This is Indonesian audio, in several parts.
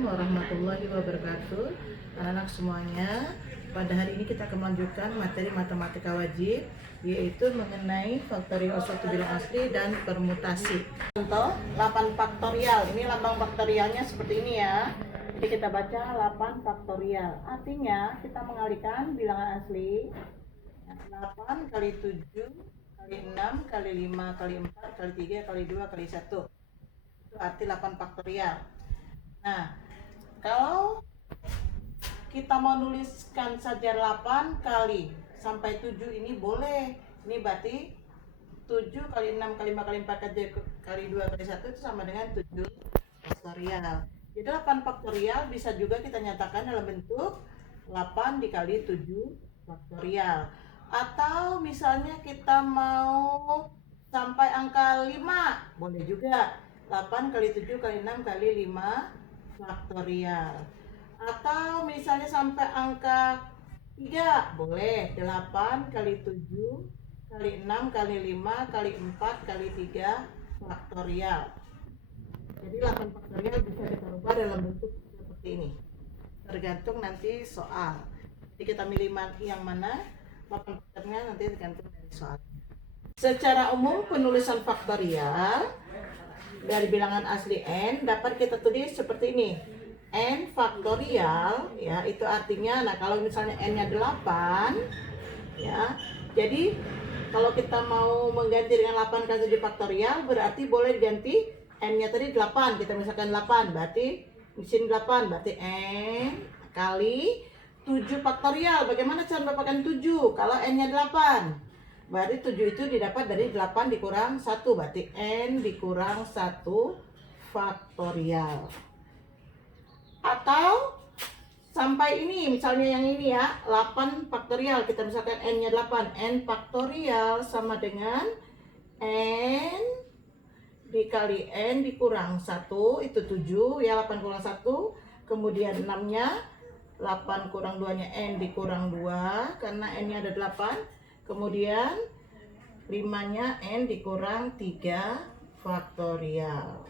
Assalamualaikum warahmatullahi wabarakatuh. Anak-anak semuanya, pada hari ini kita akan melanjutkan materi matematika wajib, yaitu mengenai faktorial suatu bilang asli dan permutasi. Contoh 8 faktorial. Ini lambang faktorialnya seperti ini ya. Jadi kita baca 8 faktorial. Artinya kita mengalihkan bilangan asli 8 kali 7 kali 6 kali 5 kali 4 kali 3 kali 2 kali 1. Itu arti 8 faktorial. Nah, kalau kita mau nuliskan saja 8 kali sampai 7 ini boleh. Ini berarti 7 kali 6 kali 5 kali 4 kali 2 kali 1 itu sama dengan 7 faktorial. Jadi 8 faktorial bisa juga kita nyatakan dalam bentuk 8 dikali 7 faktorial. Atau misalnya kita mau sampai angka 5, boleh juga. 8 kali 7 kali 6 kali 5 faktorial. Atau misalnya sampai angka 3, boleh 8 kali 7 kali 6 kali 5 kali 4 kali 3 faktorial. Jadi 8 faktorial bisa kita ubah dalam bentuk seperti ini, tergantung nanti soal. Jadi kita milih yang mana, 8 faktorial nanti tergantung dari soal. Secara umum penulisan faktorial dari bilangan asli n dapat kita tulis seperti ini. N faktorial ya, itu artinya kalau misalnya n-nya 8 ya. Jadi kalau kita mau mengganti dengan 8 kali 7 faktorial berarti boleh diganti n-nya tadi 8. Kita misalkan 8 berarti di sini 8 berarti n kali 7 faktorial. Bagaimana cara mendapatkan 7 kalau n-nya 8? Berarti 7 itu didapat dari 8 dikurang 1, berarti n dikurang 1 faktorial. Atau sampai ini, misalnya yang ini ya, 8 faktorial. Kita misalkan n-nya 8, n faktorial sama dengan n dikali n dikurang 1, itu 7 ya, 8 kurang 1. Kemudian 6-nya 8 kurang 2-nya n dikurang 2 karena n-nya ada 8. Kemudian 5-nya n dikurang 3 faktorial.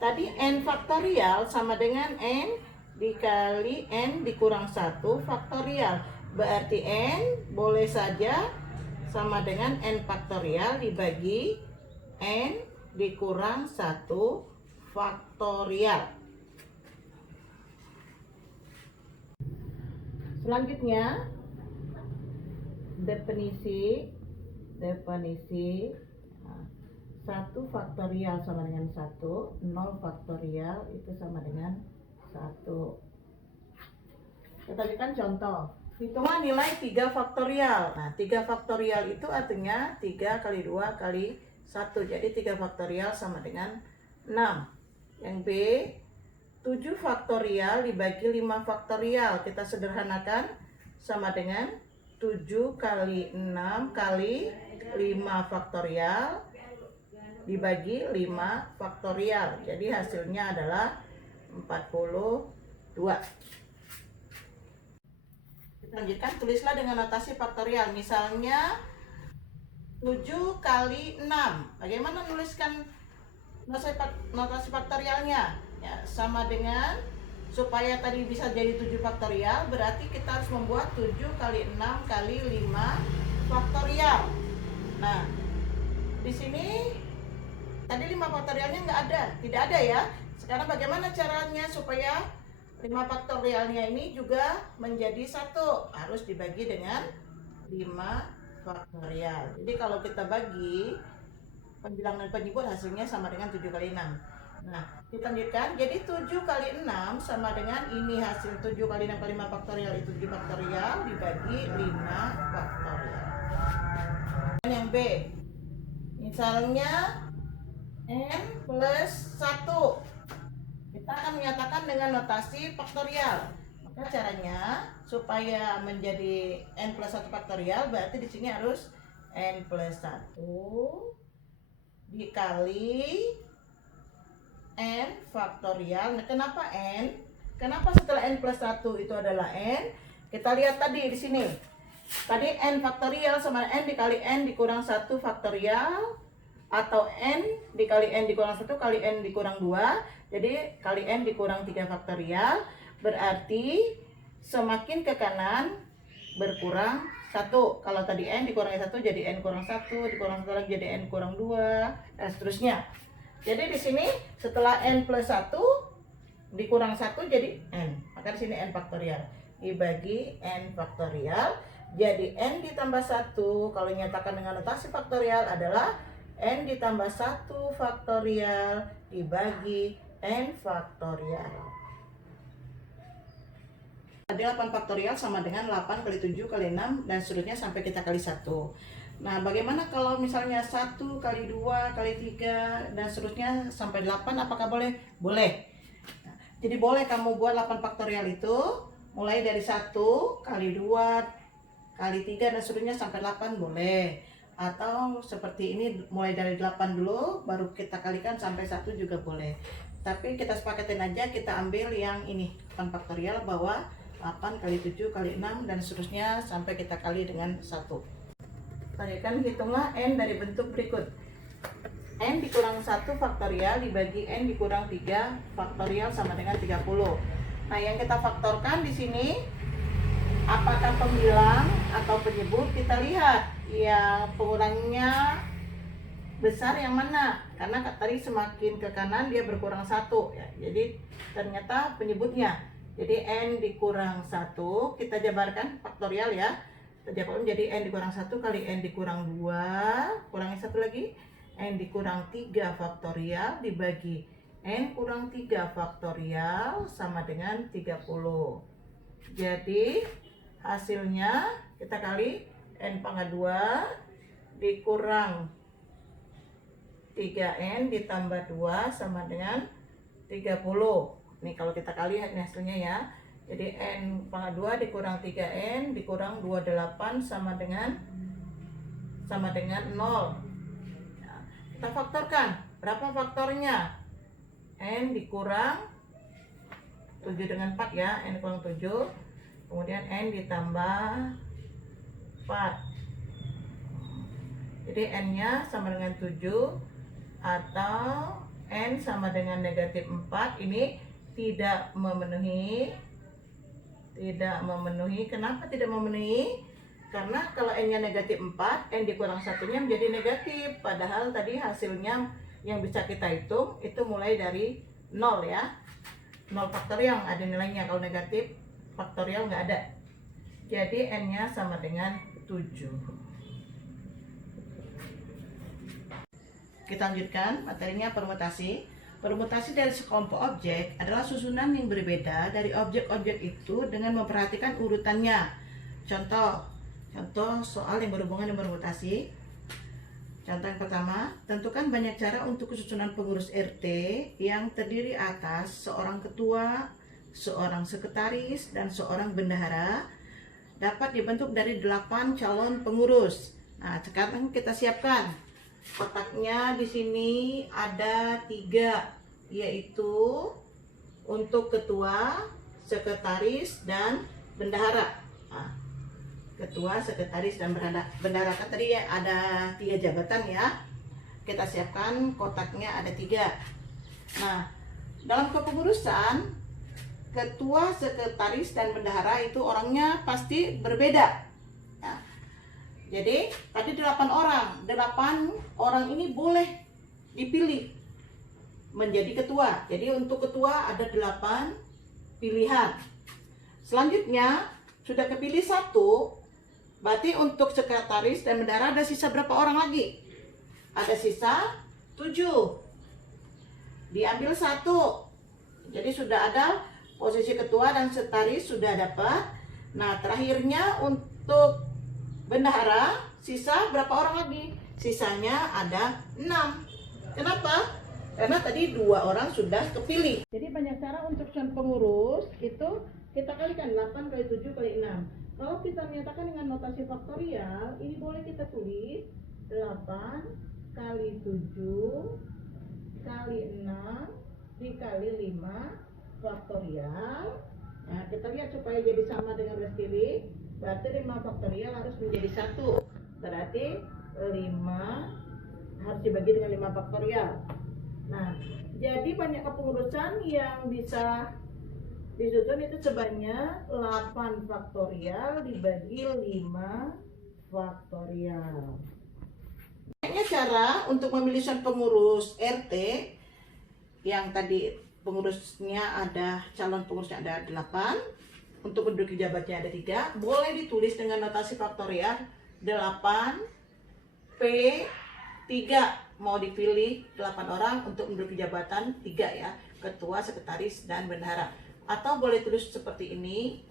Tadi n faktorial sama dengan n dikali n dikurang 1 faktorial. Berarti n boleh saja sama dengan n faktorial dibagi n dikurang 1 faktorial. Selanjutnya definisi 1 faktorial sama dengan 1, 0 faktorial itu sama dengan 1. Kita berikan contoh. Hitungan nilai 3 faktorial. Nah, 3 faktorial itu artinya 3 kali 2 kali 1. Jadi 3 faktorial sama dengan 6. Yang B, 7 faktorial dibagi 5 faktorial. Kita sederhanakan sama dengan 7 kali 6 kali 5 faktorial dibagi 5 faktorial. Jadi hasilnya adalah 42. Kita lanjutkan, tulislah dengan notasi faktorial. Misalnya 7 kali 6. Bagaimana menuliskan notasi faktorialnya? Ya, sama dengan supaya tadi bisa jadi 7 faktorial, berarti kita harus membuat 7 kali 6 kali 5 faktorial. Nah, di sini tadi 5 faktorialnya tidak ada ya. Sekarang bagaimana caranya supaya 5 faktorialnya ini juga menjadi 1? Harus dibagi dengan 5 faktorial. Jadi kalau kita bagi pembilangan penyebut hasilnya sama dengan 7 kali 6. Nah, kita lanjutkan. Jadi 7 kali 6 sama dengan ini, hasil 7 kali 6 kali 5 faktorial itu 7 faktorial dibagi 5 faktorial. Dan yang B, misalnya n plus 1. Kita akan menyatakan dengan notasi faktorial. Maka caranya supaya menjadi n plus 1 faktorial berarti di sini harus n plus 1 dikali n faktorial. Nah, kenapa n? Kenapa setelah n plus 1 itu adalah n? Kita lihat tadi di sini. Tadi n faktorial sama n dikali n dikurang 1 faktorial atau n dikali n dikurang 1 kali n dikurang 2, jadi kali n dikurang 3 faktorial, berarti semakin ke kanan berkurang 1. Kalau tadi n dikurangi 1 jadi n kurang 1, dikurang 1 lagi jadi n kurang 2, dan seterusnya. Jadi di sini setelah n plus 1 dikurang 1 jadi n. Maka di sini n faktorial dibagi n faktorial, jadi n ditambah 1 kalau dinyatakan dengan notasi faktorial adalah n ditambah 1 faktorial dibagi n faktorial. Tadi 8 faktorial sama dengan 8 kali 7 kali 6 dan seterusnya sampai kita kali 1. Nah, bagaimana kalau misalnya 1 kali 2 kali 3 dan seterusnya sampai 8, apakah boleh? Boleh. Nah, jadi boleh kamu buat 8 faktorial itu mulai dari 1 kali 2 kali 3 dan seterusnya sampai 8 boleh. Atau seperti ini mulai dari 8 dulu baru kita kalikan sampai 1 juga boleh. Tapi kita sepakatin aja, kita ambil yang ini 8 faktorial bahwa 8 kali 7 kali 6 dan seterusnya sampai kita kali dengan 1. Tanyakan, hitunglah n dari bentuk berikut. N dikurang 1 faktorial dibagi n dikurang 3 faktorial sama dengan 30. Nah, yang kita faktorkan di sini apakah pembilang atau penyebut? Kita lihat yang pengurangnya besar yang mana, karena tadi semakin ke kanan dia berkurang 1 ya. Jadi ternyata penyebutnya. Jadi n dikurang 1 kita jabarkan faktorial ya. Kita jabarkan jadi n dikurang 1 kali n dikurang 2 kurangi 1 lagi n dikurang 3 faktorial dibagi n kurang 3 faktorial sama dengan 30. Jadi hasilnya kita kali n pangkat 2 dikurang 3n ditambah 2 sama dengan 30. Nih kalau kita kali hasilnya ya. Jadi n pangkat 2 dikurang 3n dikurang 28 sama dengan 0. Nah, kita faktorkan. Berapa faktornya? N dikurang 7 dengan 4 ya. N dikurang 7. Kemudian n ditambah 4. Jadi n-nya sama dengan 7 atau n sama dengan negatif 4. Ini tidak memenuhi. Kenapa tidak memenuhi? Karena kalau n-nya negatif 4, n dikurang 1-nya menjadi negatif. Padahal tadi hasilnya yang bisa kita hitung itu mulai dari 0 ya. 0 faktorial ada nilainya, kalau negatif faktorial nggak ada. Jadi n-nya sama dengan 7. Kita lanjutkan materinya permutasi. Permutasi dari sekelompok objek adalah susunan yang berbeda dari objek-objek itu dengan memperhatikan urutannya. Contoh soal yang berhubungan dengan permutasi. Contoh yang pertama, tentukan banyak cara untuk kesusunan pengurus RT yang terdiri atas seorang ketua, seorang sekretaris, dan seorang bendahara dapat dibentuk dari 8 calon pengurus. Nah, sekarang kita siapkan. Kotaknya di sini ada 3, yaitu untuk ketua, sekretaris, dan bendahara. Nah, ketua, sekretaris, dan bendahara kan tadi ya ada 3 jabatan ya. Kita siapkan kotaknya ada 3. Nah, dalam kepengurusan ketua, sekretaris, dan bendahara itu orangnya pasti berbeda. Jadi tadi 8 orang. 8 orang ini boleh dipilih menjadi ketua. Jadi untuk ketua ada 8 pilihan. Selanjutnya sudah kepilih 1, berarti untuk sekretaris dan bendahara ada sisa berapa orang lagi? Ada sisa 7. Diambil 1. Jadi sudah ada posisi ketua dan sekretaris sudah dapat. Nah, terakhirnya untuk bendahara sisa berapa orang lagi? Sisanya ada 6. Kenapa? Karena tadi 2 orang sudah kepilih. Jadi banyak cara untuk calon pengurus itu kita kalikan 8 kali 7 kali 6. Kalau kita menyatakan dengan notasi faktorial, ini boleh kita tulis 8 kali 7 kali 6 dikali 5 faktorial. Nah, kita lihat supaya jadi sama dengan garis kiri. Berarti 5 faktorial harus menjadi 1. Berarti 5 harus dibagi dengan 5 faktorial. Nah, jadi banyak kepengurusan yang bisa disusun itu sebanyak 8 faktorial dibagi 5 faktorial. Banyaknya cara untuk memilih pengurus RT yang tadi pengurusnya ada, calon pengurusnya ada 8, untuk menduduki jabatannya ada 3, boleh ditulis dengan notasi faktorial 8 P 3, mau dipilih 8 orang untuk menduduki jabatan 3 ya, ketua, sekretaris, dan bendahara. Atau boleh tulis seperti ini,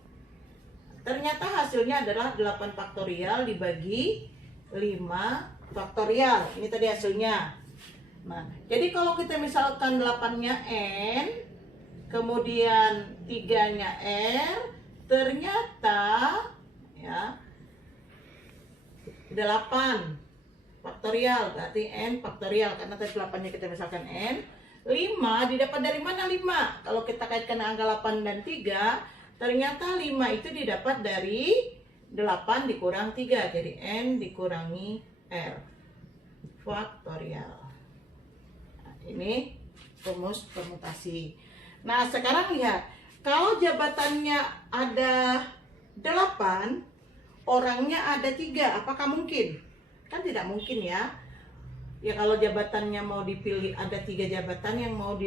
ternyata hasilnya adalah 8 faktorial dibagi 5 faktorial. Ini tadi hasilnya. Nah, jadi kalau kita misalkan 8-nya N, kemudian 3-nya R, ternyata ya 8 faktorial, berarti N faktorial, karena tadi 8-nya kita misalkan N. 5 didapat dari mana 5? Kalau kita kaitkan angka 8 dan 3, ternyata 5 itu didapat dari 8 dikurang 3, jadi N dikurangi R faktorial. Nah, ini rumus permutasi. Nah, sekarang lihat, kalau jabatannya ada 8, orangnya ada 3, apakah mungkin? Kan tidak mungkin ya. Ya kalau jabatannya mau dipilih, ada 3 jabatan yang mau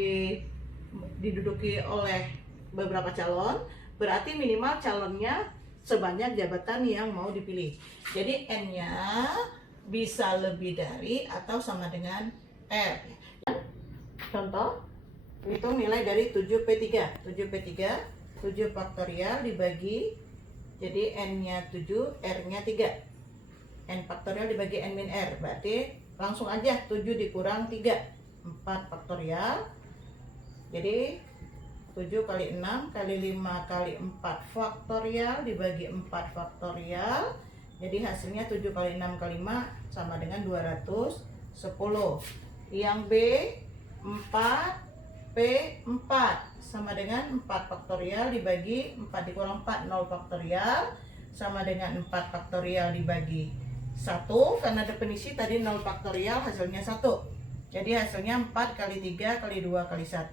diduduki oleh beberapa calon, berarti minimal calonnya sebanyak jabatan yang mau dipilih. Jadi N-nya bisa lebih dari atau sama dengan R. Contoh, hitung nilai dari 7P3. 7P3, 7 faktorial dibagi, jadi N-nya 7, R-nya 3. N faktorial dibagi N min R, berarti langsung aja 7 dikurang 3, 4 faktorial. Jadi 7 kali 6 kali 5 kali 4 faktorial dibagi 4 faktorial. Jadi hasilnya 7 kali 6 kali 5 sama dengan 210. Yang B 4 P 4 sama dengan 4 faktorial dibagi 4 dikurang 4, 0 faktorial sama dengan 4 faktorial dibagi 1, karena definisi tadi 0 faktorial hasilnya 1. Jadi hasilnya 4 kali 3 kali 2 kali 1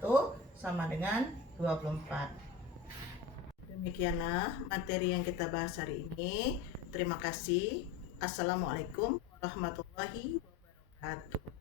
sama dengan 24. Demikianlah materi yang kita bahas hari ini. Terima kasih. Assalamualaikum warahmatullahi wabarakatuh.